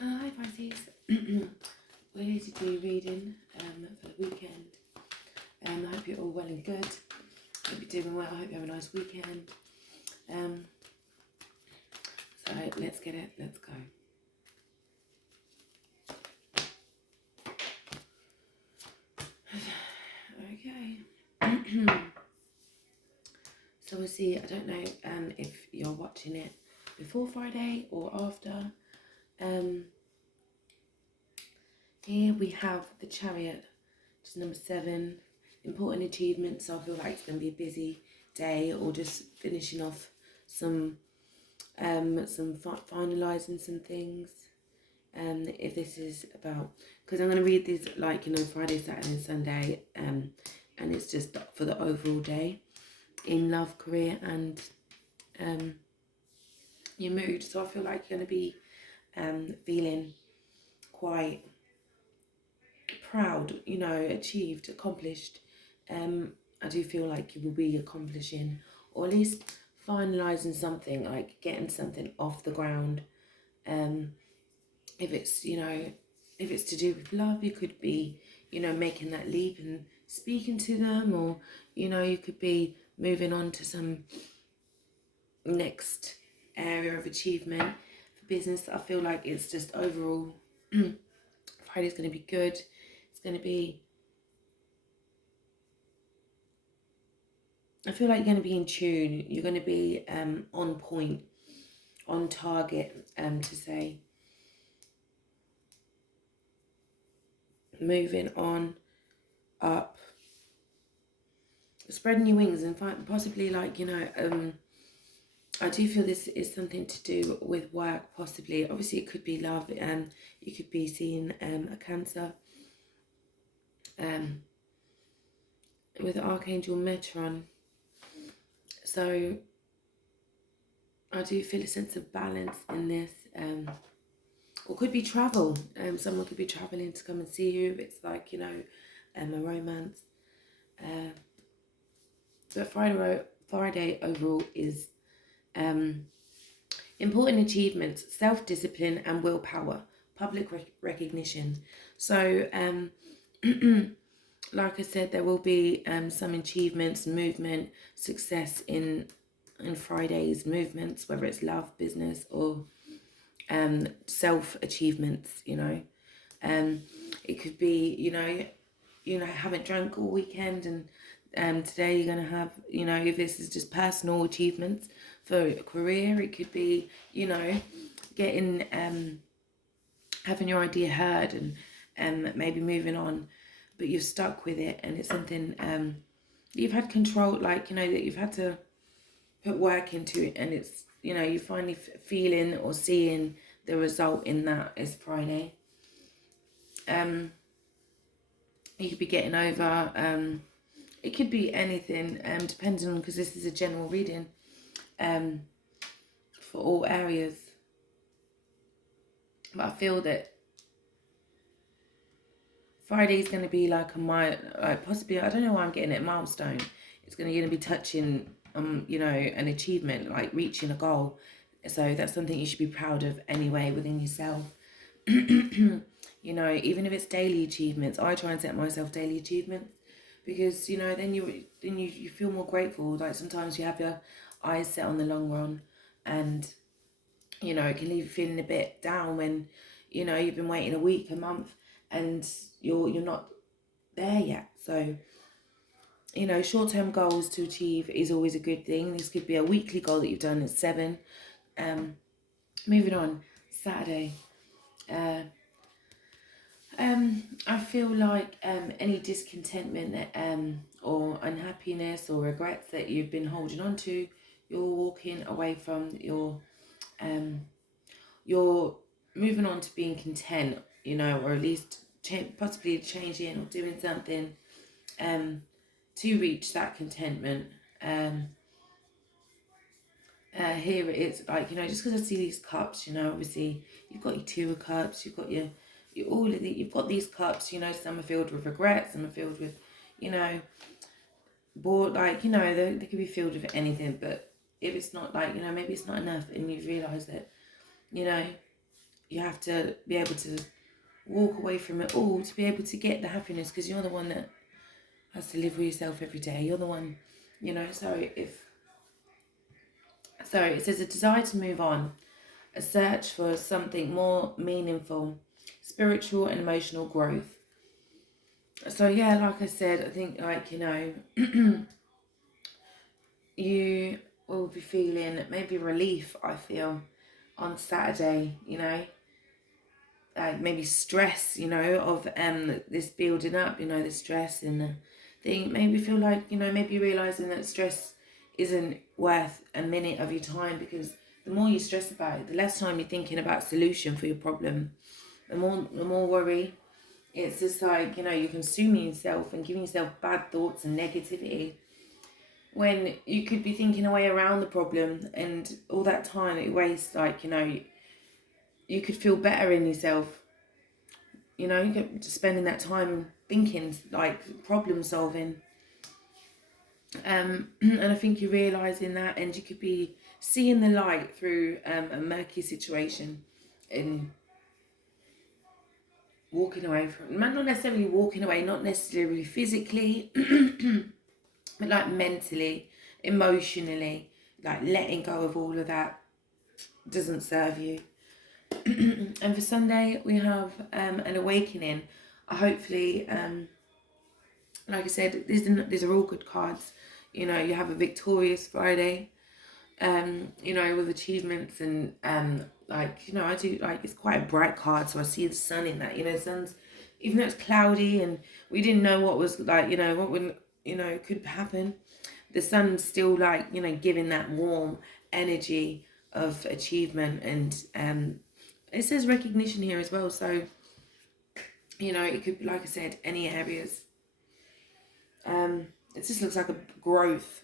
Hi Pisces. We're here to do reading for the weekend. I hope you're all well and good. Hope you're doing well. I hope you have a nice weekend. So let's get it. Let's go. Okay. So we'll see. I don't know if you're watching it before Friday or after. Here we have the Chariot, which is number 7. Important achievements. So I feel like it's going to be a busy day, or just finishing off some finalising some things. If this is about, because I'm going to read these like, Friday, Saturday and Sunday, and it's just for the overall day in love, career and your mood. So I feel like you're going to be feeling quite proud, achieved, accomplished. I do feel like you will be accomplishing, or at least finalising something, like getting something off the ground. If it's, if it's to do with love, you could be, making that leap and speaking to them, or, you could be moving on to some next area of achievement. For business, I feel like it's just overall, Friday's going to be good. It's going to be, I feel like you're going to be in tune. You're going to be on point, on target, to say. Moving on, up, spreading your wings and possibly like, I do feel this is something to do with work, possibly. Obviously, it could be love. You could be seeing a Cancer. With Archangel Metron. So I do feel a sense of balance in this. Or could be travel. Someone could be traveling to come and see you. It's like, a romance. But Friday overall is important achievements, self-discipline and willpower, public recognition. So, like I said, there will be some achievements, movement, success in Friday's movements, whether it's love, business, or self-achievements, It could be, haven't drank all weekend, and today you're going to have, if this is just personal achievements for a career, it could be, getting, having your idea heard and maybe moving on, but you've stuck with it, and it's something you've had control, like, that you've had to put work into it, and it's, you're finally feeling or seeing the result in that is Friday. You could be getting over, it could be anything, depending on, because this is a general reading for all areas. But I feel that Friday is going to be like possibly, I don't know why I'm getting it, milestone. It's going to be touching, an achievement, like reaching a goal. So that's something you should be proud of anyway within yourself. Even if it's daily achievements, I try and set myself daily achievements, because then you feel more grateful. Like sometimes you have your eyes set on the long run, and it can leave you feeling a bit down when you've been waiting a week, a month, and you're not there yet. So short-term goals to achieve is always a good thing. This could be a weekly goal that you've done at 7. Moving on, Saturday. I feel like any discontentment that, or unhappiness or regrets that you've been holding on to, you're walking away from. You're moving on to being content, or at least possibly changing or doing something to reach that contentment. Here it is, like, just because I see these cups, obviously you've got your 2 of cups, you've got your all of the, you've got these cups, some are filled with regret, some are filled with, bored, like, they could be filled with anything. But if it's not, like, maybe it's not enough, and you've realised that, you have to be able to walk away from it all to be able to get the happiness, because you're the one that has to live with yourself every day. You're the one, so it says a desire to move on, a search for something more meaningful, spiritual and emotional growth. So yeah, like I said, I think you will be feeling maybe relief, I feel, on Saturday, maybe stress, of this building up, the stress and the thing. Maybe feel like, maybe realizing that stress isn't worth a minute of your time, because the more you stress about it, the less time you're thinking about solution for your problem. The more worry. It's just like, you're consuming yourself and giving yourself bad thoughts and negativity, when you could be thinking a way around the problem, and all that time it wastes, you could feel better in yourself. You get spending that time thinking, like problem solving. And I think you're realising that, and you could be seeing the light through a murky situation, and walking away from, not necessarily walking away, not necessarily physically, but like mentally, emotionally, like letting go of all of that doesn't serve you. And for Sunday, we have an awakening. Hopefully, like I said, these are all good cards. You have a victorious Friday, with achievements, and I do, it's quite a bright card, so I see the sun in that. The sun's, even though it's cloudy and we didn't know what was what would could happen, the sun's still giving that warm energy of achievement, and it says recognition here as well. So it could be, like I said, any areas. It just looks like a growth.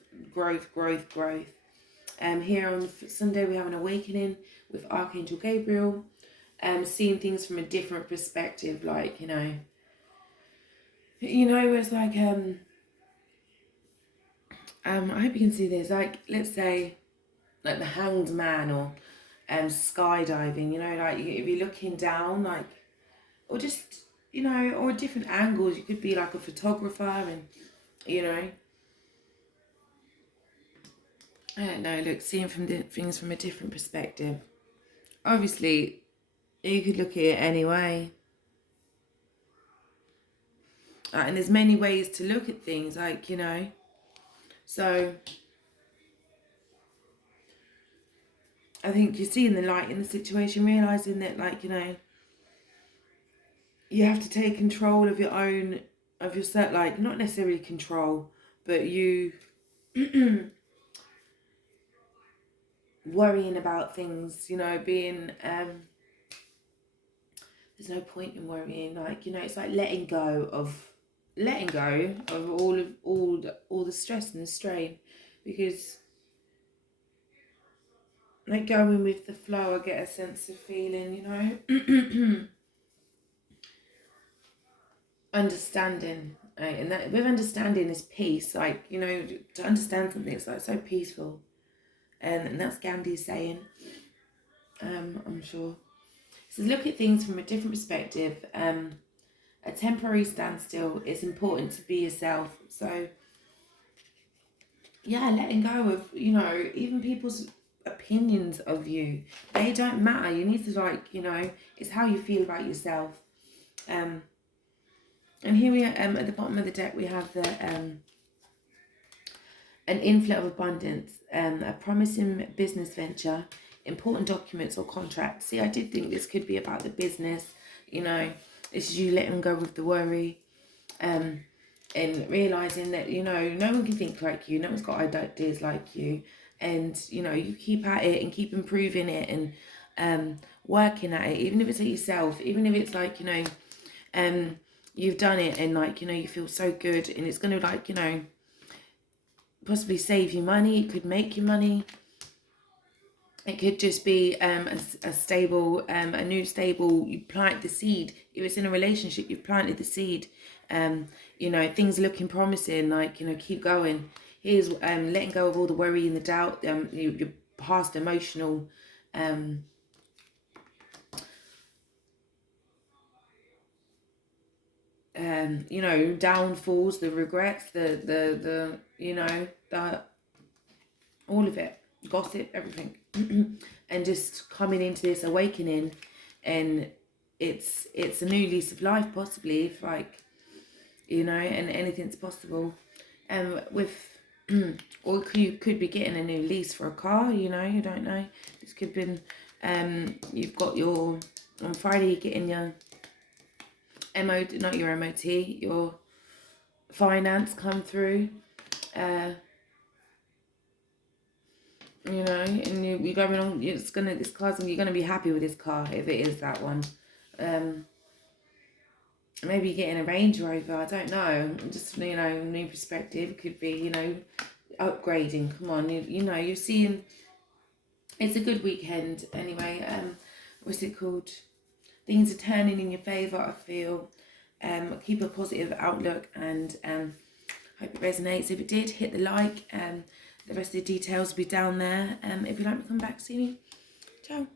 Here on Sunday we have an awakening with Archangel Gabriel, seeing things from a different perspective, it's like I hope you can see this, let's say like the Hanged Man, or skydiving, if you're looking down, or just or different angles. You could be like a photographer, and I don't know, look, seeing things from a different perspective. Obviously, you could look at it anyway. And there's many ways to look at things, So, I think you're seeing the light in the situation, realising that, you have to take control of your own, of yourself, not necessarily control, but you worrying about things, being there's no point in worrying, it's like letting go of all the stress and the strain, because going with the flow, I get a sense of feeling, understanding, and that with understanding is peace, to understand something, it's so peaceful, and that's Gandhi's saying, I'm sure. So look at things from a different perspective. A temporary standstill. It's important to be yourself. So yeah, letting go of, even people's opinions of you. They don't matter. You need to it's how you feel about yourself. And here we are, at the bottom of the deck we have the an inflow of abundance, a promising business venture, important documents or contracts. See, I did think this could be about the business, it's you letting go of the worry, and realising that, no one can think like you, no one's got ideas like you, and, you keep at it and keep improving it, and working at it, even if it's at yourself, even if it's you've done it, and you feel so good, and it's going to possibly save you money, it could make you money. It could just be a stable, a new stable. You plant the seed. If it's in a relationship, you've planted the seed. Things looking promising. Keep going. Here's letting go of all the worry and the doubt. Your past emotional you know, downfalls, the regrets, the you know, the all of it, gossip, everything. And just coming into this awakening, and it's a new lease of life, possibly, if like, you know, and anything's possible. With or you could be getting a new lease for a car, you know, you don't know. This could have been you've got your, on Friday you're getting your not your MOT, your finance come through, you know, and you're going on, it's gonna, this car's, you're gonna be happy with this car if it is that one. Maybe getting a Range Rover, I don't know, just, you know, new perspective, could be, you know, upgrading, come on, you know, you're seeing, it's a good weekend anyway. What's it called, things are turning in your favour, I feel. Keep a positive outlook, and hope it resonates. If it did, hit the like, the rest of the details will be down there. If you'd like to come back, see me. Ciao.